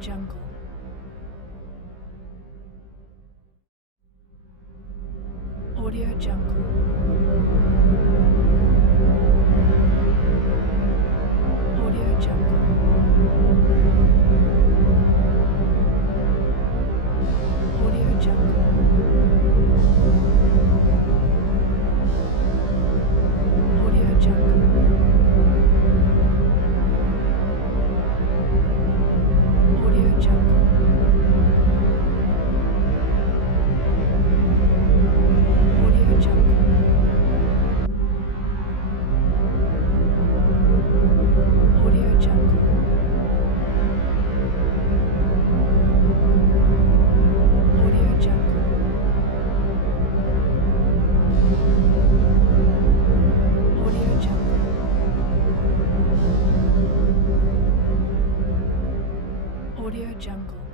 Jungle. Audio Jungle. Audio Jungle. Audio Jungle. Audio Jungle. Audio Jungle. Audio Jungle. Audio Jungle. Audio Jungle. Audio Jungle. Audio Jungle.